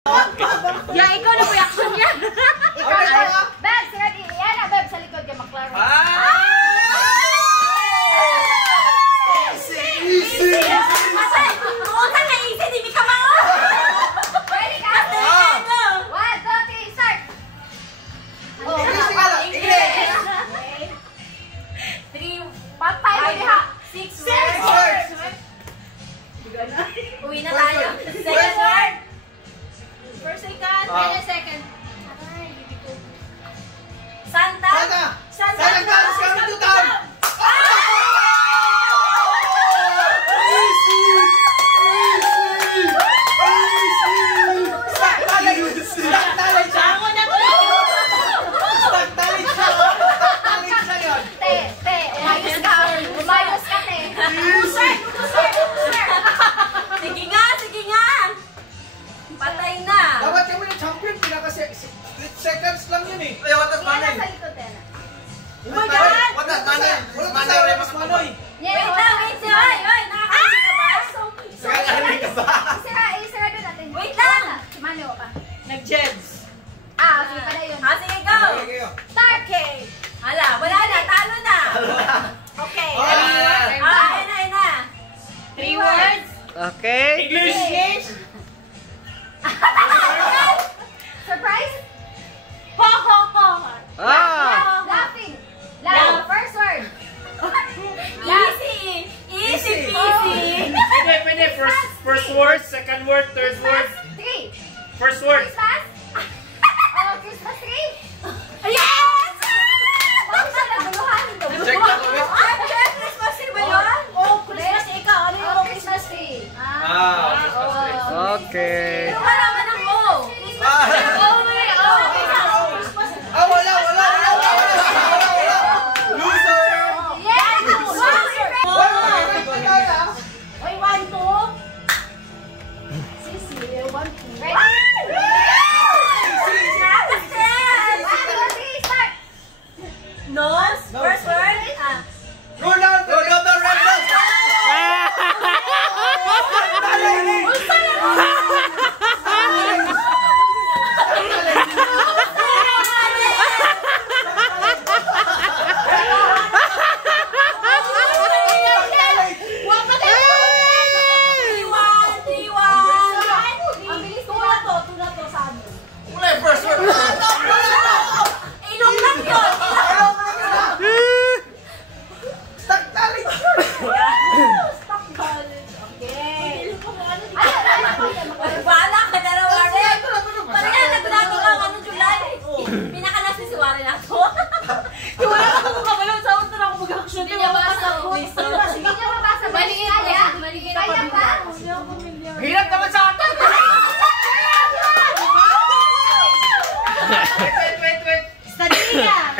Yeah, ikaw na reaction niya. Ikaw na. Beb, ready. Yan na, Beb, sa likod ka maklaro. Easy! Utang na easy, di mi ka mao. Ready ka? 1, 2, 3, start! English ka lang. English! 3, 5, 6 words. Uwi na tayo. Second word. First, second. Second. Santa. Santa Claus is coming to town! Easy! Stuck talent! Stuck talent siya! Stuck talent siya! Stuck talent siya yun! Te, umayos ka. Umayos ka, te. Easy! Sige nga. Patay na. Dapat kami ng champion, split seconds lang yun eh. Ay, what does Yan na Manoy? sa likod, te. Oh my God! What does Manoy? Manoy, mas Manoy. Wait lang. Oy, nakakain ka ba? Nakakain ka ba? Isarado natin. Wait lang. Mano pa. Nag-jeds. Okay, pala yun. Sige, go. Start! Okay. Hala, wala na. Talo na. Okay. Ayun na. 3 words. Okay. English. Surprise? Ho. Ah. Laughing. Laugh. First word. Easy peasy. Pwede. First word, second word, third word. Christmas 3. First word. Christmas? Christmas 3? Yes! Bakit siya naguluhan? Check na kami. Christmas tree ba yun? Christmas ikaw. Ano yung Christmas 3. Okay. Pero wala man ang O. Wala. Loser! Yes! Oy, 1, 2. Ready? Nose. First word. Roll out the red nose! First word! Ilong lang yun. Stuck talent! Stop college. Okay. Bahala ka na raw, Warren. Parang yan, nagbago ka ng July. Pinakalas si Warren ako. Yung wala ka kung kabalo, sa unta na ako mag-action. Hindi niya basa. Sige niya mabasa. Kaya pa? Hirap naman sa akin! Wait. Stadilla.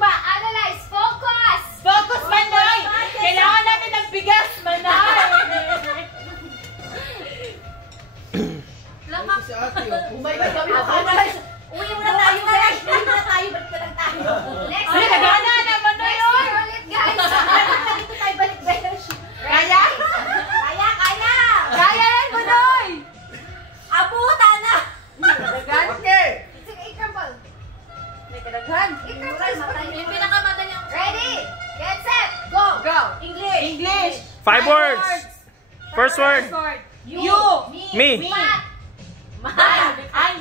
Analyze. Focus. Focus, Manoy. Kailangan natin ng bigas, Manoy. Lamang si ate, oh. Uwi muna tayo, guys. Uwi muna tayo. Balik ka lang tayo. Next. Ay, nagana na, Manoy. Ulit, guys. Dito tayo balik. Kaya? Kaya yan, Manoy. Abuta na. Okay! Sige, i-crumple. May kadaghan. I-crumple. Yung pinakamadali ang... Ready? Get set. Go. English. 5 words. First word. You. Me. Man.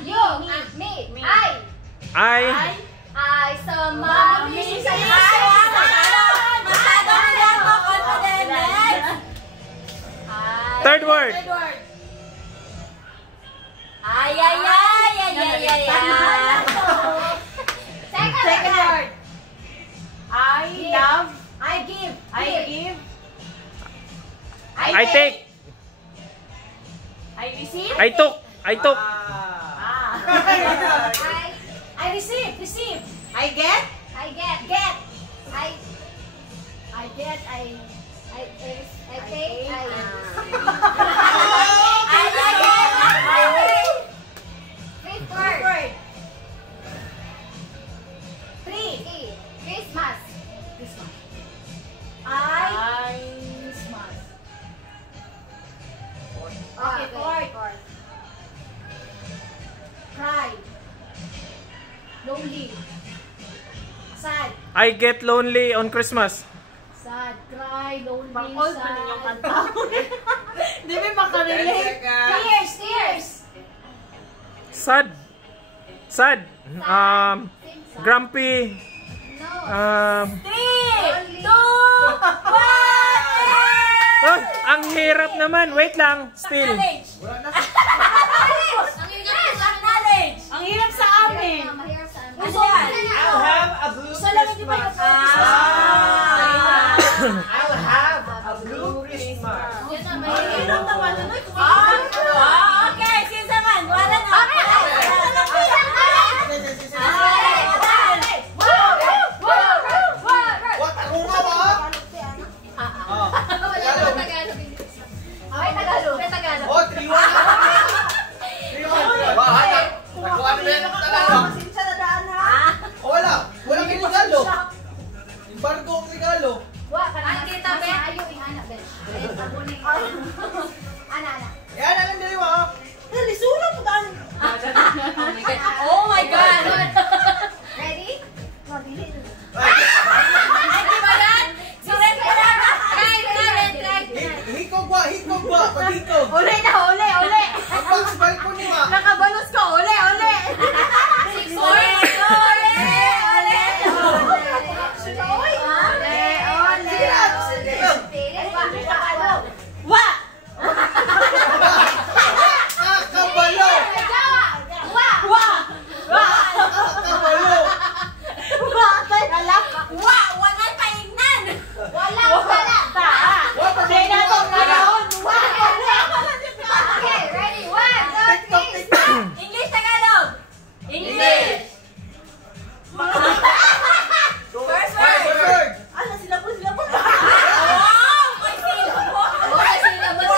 You. Me. I sa mommy. Masyadong lang ako confident. Third word. Ay. Second word. I love. I give. I take. I receive. I took. I receive. I get. Fifth word. Christmas. I Okay, fourth. Lonely. Sad. I get lonely on Christmas. Sad. Cry. Lonely. Pang-old pa ninyong kanta. Di ba makarelate? Tears. Tears. Sad. Sad. Grumpy. No. 3, 2, 1, Oh, ang hirap naman. Wait lang. Still. Knowledge. Wala na. Knowledge. Ang hirap sa amin. Mahirap sa amin. Ano yan? I'll have a blue So lang hindi pa yung I'll have a blue Christmas. Yun na, mahirap. Okay, since naman, wala na. What? Ako nga ba? Ay, Tagalog. May Tagalog. Oh, 3-1. 3-1. Nagkuhan na yan ako Tagalog. Oh, wala. Walang regalo. Embargo ang regalo. Wa, kanang Ang kita, be. Ayaw, yung anak, be. Ana. Yan, alam nyo mo. Oh my God! Ready? Ay, di ba yan? Si Red ka lang. Try. Hikog ba? Pag-hikog. Uli. Ang box balcony ba? Nakabalos ka, uli. Wa! Kakabalo! Kakabalo! Walang paingnan! Okay, ready? 1, 2, 3. English, Tagalog! English! First word! Word! Oh, may syllable!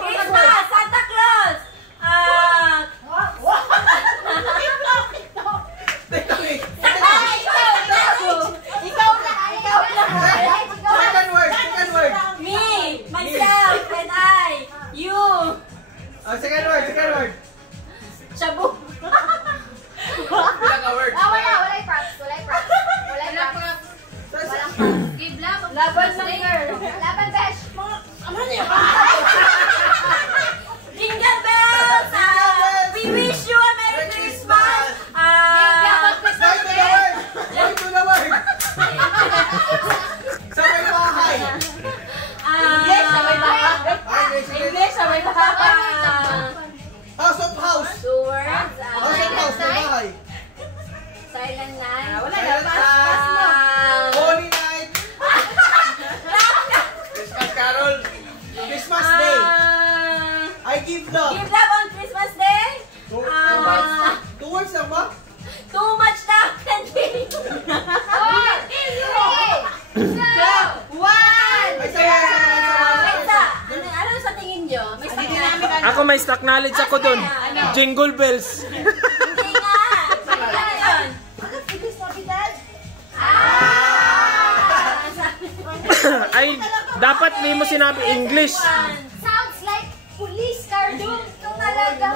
Christmas! Santa Claus! Ikaw na! Second word! Me! Myself! And I! You! Second word! Shabu! Bilang ka word. Wala yung props. Laban ng girl! Laban, besh. Jingle bells! We wish you a Merry Christmas! Going to the word! Sa may bahay! English, sabay baka! English, sabay baka! House of house! 2 words. House of house, may bahay! Silent night. Wala na, pass na. Holy night! Christmas carol! Christmas day! I give love! Give love on Christmas Day. 2 words lang ba? Too much love can kill. 4, 3, 2, 1. Ay, Ano sa tingin nyo? May stock na. Ako may stock knowledge ako dun. Jingle bells. Hindi nga. Ano yun? Ay, dapat di mo sinabi English. Sounds like police car doon. Ito talaga.